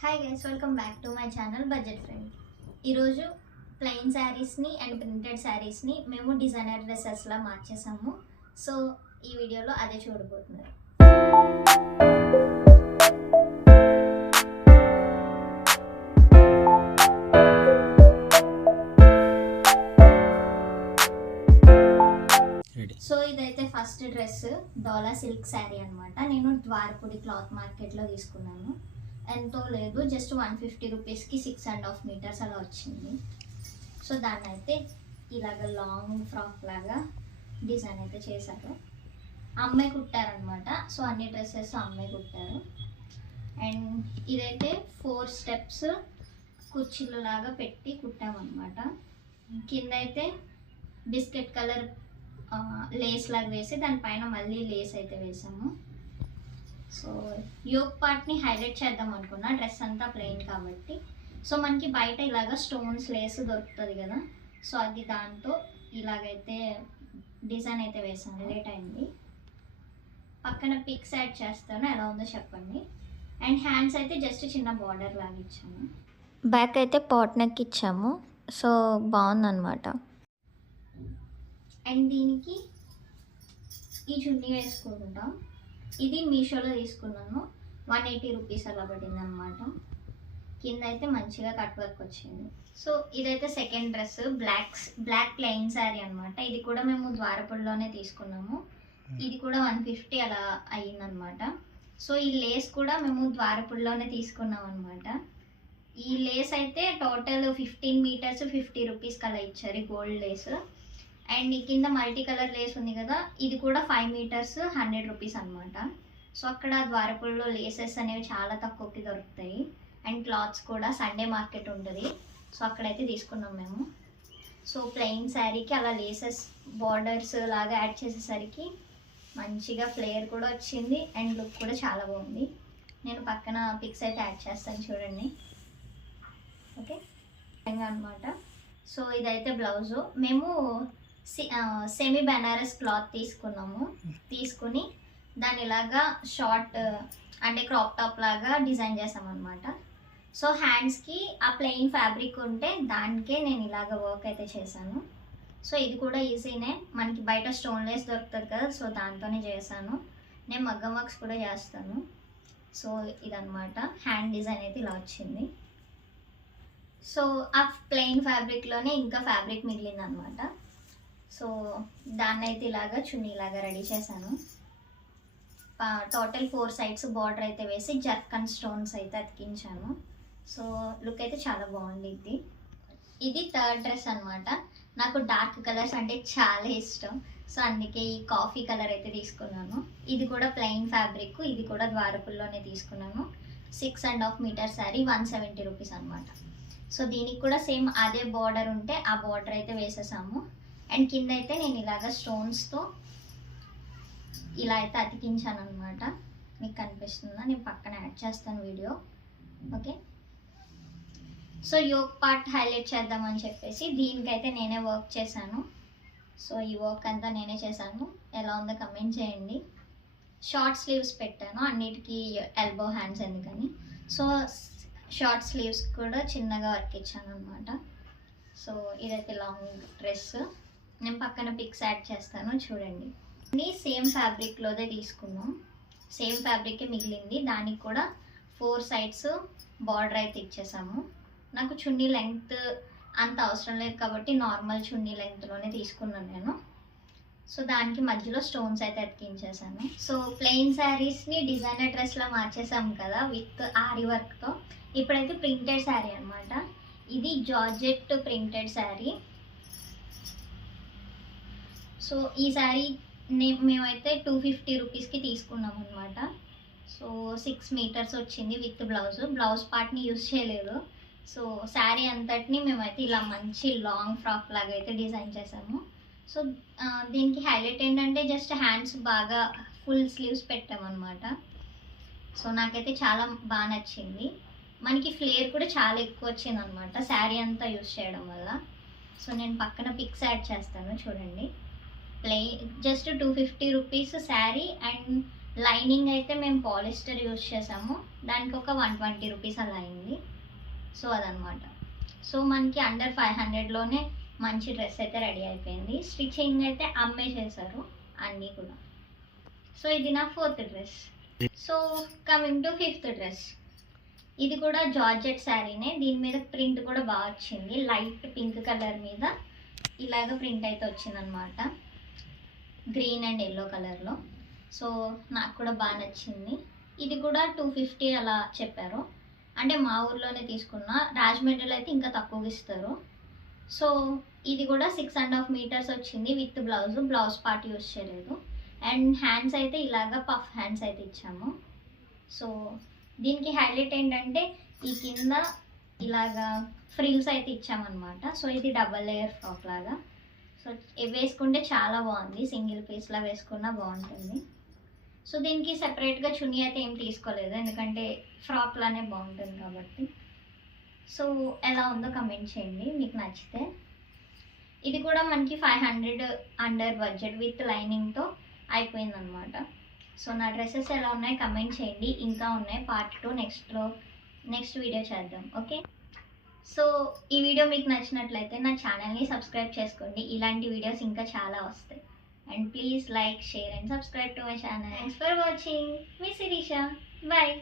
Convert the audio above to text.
Hi guys, welcome back to my channel budget friend. ఈరోజు plain శారీస్ని and printed శారీస్ని మేము designer డ్రెస్సెస్లా మార్చేసాము. So ఈ వీడియోలో అదే చూడబోతున్నారు. సో ఇదైతే ఫస్ట్ డ్రెస్ డోలా సిల్క్ శారీ అనమాట. నేను ద్వారపుడి క్లాత్ మార్కెట్లో తీసుకున్నాను. ఎంతో లేదు, జస్ట్ 150 రూపీస్కి 6.5 మీటర్స్ అలా వచ్చింది. సో దాన్ని అయితే ఇలాగ లాంగ్ ఫ్రాక్ లాగా డిజైన్ అయితే చేశారు. అమ్మాయి కుట్టారనమాట. సో అన్ని డ్రెస్సెస్ అమ్మాయి కుట్టారు. అండ్ ఇదైతే 4 స్టెప్స్ కుర్చీలు లాగా పెట్టి కుట్టామన్నమాట. కింద అయితే బిస్కెట్ కలర్ లేస్ లాగా వేసి దానిపైన మళ్ళీ లేస్ అయితే వేసాము. సో యోక్ పార్ట్ని హైలైట్ చేద్దాం అనుకున్నా, డ్రెస్ అంతా ప్లెయిన్ కాబట్టి. సో మనకి బయట ఇలాగ స్టోన్స్ లేస్ దొరుకుతుంది కదా, సో అది దాంతో ఇలాగైతే డిజైన్ అయితే వేసాను. హైలైట్ అయింది. పక్కన పిక్స్ యాడ్ చేస్తాను, ఎలా ఉందో చెప్పండి. అండ్ హ్యాండ్స్ అయితే జస్ట్ చిన్న బార్డర్ లాగా ఇచ్చాము. బ్యాక్ అయితే పాట్ నెక్ ఇచ్చాము. సో బాగుందన్నమాట. అండ్ దీనికి ఈ చున్నీ వేసుకుంటాం. ఇది మీషోలో తీసుకున్నాను, 180 రూపీస్ అలా పడింది అనమాట. కింద అయితే మంచిగా కట్ వర్క్ వచ్చింది. సో ఇదైతే second dress black plain sari అనమాట. ఇది కూడా మేము ద్వారపుడిలోనే తీసుకున్నాము. ఇది కూడా 150 అలా అయ్యిందనమాట. సో ఈ లేస్ కూడా మేము ద్వారపుడిలోనే తీసుకున్నాం అనమాట. ఈ లేస్ అయితే టోటల్ 15 మీటర్స్ 50 రూపీస్కి అలా ఇచ్చారు, గోల్డ్ లేస్. అండ్ ఈ కింద మల్టీ కలర్ లేస్ ఉంది కదా, ఇది కూడా 5 మీటర్స్ 100 రూపీస్ అనమాట. సో అక్కడ ద్వారపుల్లో లేసెస్ అనేవి చాలా తక్కువకి దొరుకుతాయి. అండ్ క్లాత్స్ కూడా సండే మార్కెట్ ఉంటుంది, సో అక్కడైతే తీసుకున్నాం మేము. సో ప్లెయిన్ శారీకి అలా లేసెస్ బార్డర్స్ లాగా యాడ్ చేసేసరికి మంచిగా ఫ్లేయర్ కూడా వచ్చింది అండ్ లుక్ కూడా చాలా బాగుంది. నేను పక్కన పిక్స్ అయితే యాడ్ చేస్తాను, చూడండి. ఓకే అనమాట. సో ఇదైతే బ్లౌజు. మేము సెమీ బెనారస్ క్లాత్ తీసుకుని దాని ఇలాగా షార్ట్ అంటే క్రాప్ టాప్ లాగా డిజైన్ చేసామన్నమాట. సో హ్యాండ్స్కి ఆ ప్లెయిన్ ఫ్యాబ్రిక్ ఉంటే దానికే నేను ఇలాగ వర్క్ అయితే చేశాను. సో ఇది కూడా ఈజీనే, మనకి బయట స్టోన్ లేస్ దొరుకుతుంది కదా, సో దాంతోనే చేశాను. నేను మగ్గం వర్క్స్ కూడా చేస్తాను. సో ఇదనమాట హ్యాండ్ డిజైన్ అయితే ఇలా వచ్చింది. సో ఆ ప్లెయిన్ ఫ్యాబ్రిక్లోనే ఇంకా ఫ్యాబ్రిక్ మిగిలిందనమాట. సో దాన్ని అయితే ఇలాగా చున్నీ ఇలాగా రెడీ చేశాను. టోటల్ 4 సైడ్స్ బార్డర్ అయితే వేసి జర్కన్ స్టోన్స్ అయితే అతికించాను. సో లుక్ అయితే చాలా బాగుంది. ఇది థర్డ్ డ్రెస్ అనమాట. నాకు డార్క్ కలర్స్ అంటే చాలా ఇష్టం, సో అందుకే ఈ కాఫీ కలర్ అయితే తీసుకున్నాను. ఇది కూడా ప్లెయిన్ ఫ్యాబ్రిక్, ఇది కూడా ద్వారపుల్లోనే తీసుకున్నాను. 6.5 మీటర్ శారీ, 170 రూపీస్ అనమాట. సో దీనికి కూడా సేమ్ అదే బార్డర్ ఉంటే ఆ బార్డర్ అయితే వేసేసాము. అండ్ కింద అయితే నేను ఇలాగ స్టోన్స్తో ఇలా అయితే అతికించాను అనమాట. మీకు కనిపిస్తుందా? నేను పక్కన యాడ్ చేస్తాను video. Okay, so yoke part highlight చేద్దామని చెప్పేసి దీనికైతే నేనే వర్క్ చేశాను. సో ఈ వర్క్ అంతా నేనే చేశాను. ఎలా ఉందో కమెంట్ చేయండి. షార్ట్ స్లీవ్స్ పెట్టాను, అన్నిటికీ ఎల్బో హ్యాండ్స్ ఎందుకని. సో షార్ట్ స్లీవ్స్ కూడా చిన్నగా వర్క్ ఇచ్చాను అనమాట. సో ఇదైతే లాంగ్ డ్రెస్. నేను పక్కన పిక్స్ యాడ్ చేస్తాను, చూడండి. అన్నీ సేమ్ ఫ్యాబ్రిక్లోదే తీసుకున్నాం. సేమ్ ఫ్యాబ్రికే మిగిలింది. దానికి కూడా 4 సైడ్స్ బార్డర్ అయితే ఇచ్చేసాము. నాకు చున్నీ లెంగ్త్ అంత అవసరం లేదు కాబట్టి నార్మల్ చున్నీ లెంగ్త్లోనే తీసుకున్నాను నేను. సో దానికి మధ్యలో స్టోన్స్ అయితే అతికించేసాను. సో ప్లెయిన్ శారీస్ని డిజైనర్ డ్రెస్లా మార్చేసాము కదా విత్ ఆరి వర్క్తో. ఇప్పుడైతే ప్రింటెడ్ శారీ అనమాట. ఇది జార్జెట్ ప్రింటెడ్ శారీ. సో ఈ శారీ మేమైతే 250 రూపీస్కి తీసుకున్నాం అనమాట. సో 6 మీటర్స్ వచ్చింది విత్ బ్లౌజ్ పార్ట్ని యూజ్ చేయలేదు. సో శారీ అంతటిని మేమైతే ఇలా మంచి లాంగ్ ఫ్రాక్ లాగా అయితే డిజైన్ చేసాము. సో దీనికి హైలైట్ ఏంటంటే జస్ట్ హ్యాండ్స్ బాగా ఫుల్ స్లీవ్స్ పెట్టామన్నమాట. సో నాకైతే చాలా బాగా నచ్చింది. మనకి ఫ్లేర్ కూడా చాలా ఎక్కువ వచ్చింది అనమాట శారీ అంతా యూజ్ చేయడం వల్ల. సో నేను పక్కన పిక్స్ యాడ్ చేస్తాను, చూడండి. Just 250 rupees sari and lining అయితే మేము పాలిస్టర్ యూజ్ చేసాము, దానికి ఒక 120 రూపీస్ అలా అయింది. సో అదనమాట. సో మనకి అండర్ 500లోనే మంచి డ్రెస్ అయితే రెడీ అయిపోయింది. స్టిచ్చింగ్ అయితే అమ్మే చేశారు అన్నీ కూడా. సో ఇది నా 4th dress. So coming to 5th dress. ఇది కూడా జార్జెట్ శారీనే, దీని మీద ప్రింట్ కూడా బాగా వచ్చింది. లైట్ పింక్ కలర్ మీద ఇలాగ ప్రింట్ అయితే వచ్చిందనమాట, గ్రీన్ అండ్ ఎల్లో కలర్లో. సో నాకు కూడా బాగా నచ్చింది. ఇది కూడా 250 అలా చెప్పారు. అంటే మా ఊర్లోనే తీసుకున్న, రాజమండ్రిలో అయితే ఇంకా తక్కువగా ఇస్తారు. సో ఇది కూడా 6.5 మీటర్స్ వచ్చింది విత్ బ్లౌజ్ పార్ట్ యూస్ చేయలేదు. అండ్ హ్యాండ్స్ అయితే ఇలాగా పఫ్ హ్యాండ్స్ అయితే ఇచ్చాము. సో దీనికి హైలైట్ ఏంటంటే ఈ కింద ఇలాగా ఫ్రిల్స్ అయితే ఇచ్చామన్నమాట. సో ఇది డబల్ లేయర్ ఫ్రాక్ లాగా. సో వేసుకుంటే చాలా బాగుంది, సింగిల్ పీస్లా వేసుకున్నా బాగుంటుంది. సో దీనికి సెపరేట్గా చున్నీ అయితే ఏం తీసుకోలేదు, ఎందుకంటే ఫ్రాక్ లానే బాగుంటుంది కాబట్టి. సో ఎలా ఉందో కమెంట్ చేయండి మీకు నచ్చితే. ఇది కూడా మనకి 500 అండర్ బడ్జెట్ విత్ లైనింగ్తో అయిపోయిందనమాట. సో నా డ్రెస్సెస్ ఎలా ఉన్నాయి కమెంట్ చేయండి. ఇంకా ఉన్నాయి పార్ట్ 2 నెక్స్ట్ వీడియో చేద్దాం. ఓకే. సో ఈ వీడియో మీకు నచ్చినట్లయితే నా ఛానల్ని సబ్స్క్రైబ్ చేసుకోండి, ఇలాంటి వీడియోస్ ఇంకా చాలా వస్తాయి. And please like, share and subscribe to my channel. Thanks for watching. మీ శిరీష. బాయ్.